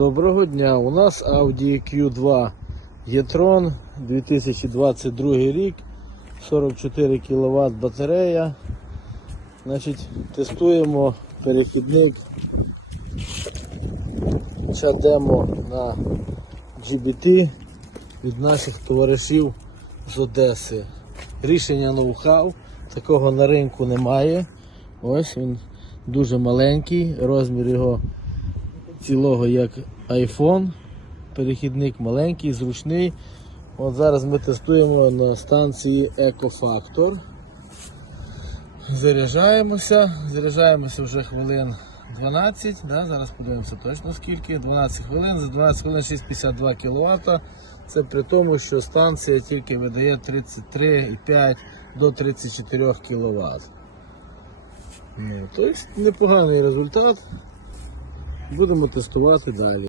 Доброго дня. У нас Audi Q2 e-tron 2022 рік, 44 кВт батарея. Значить, тестуємо перехідник демо на GBT від наших товаришів з Одеси. Рішення ноу-хау, такого на ринку немає. Ось він дуже маленький, розмір його цілого як iPhone. Перехідник маленький, зручний. От зараз ми тестуємо на станції EcoFactor. Заряджаємося, заряджаємося вже хвилин 12. Да? Зараз подивимося точно скільки. 12 хвилин, за 12 хвилин 6,52 кВт. Це при тому, що станція тільки видає 33,5 до 34 кВт. Тобто непоганий результат. Будемо тестувати далі.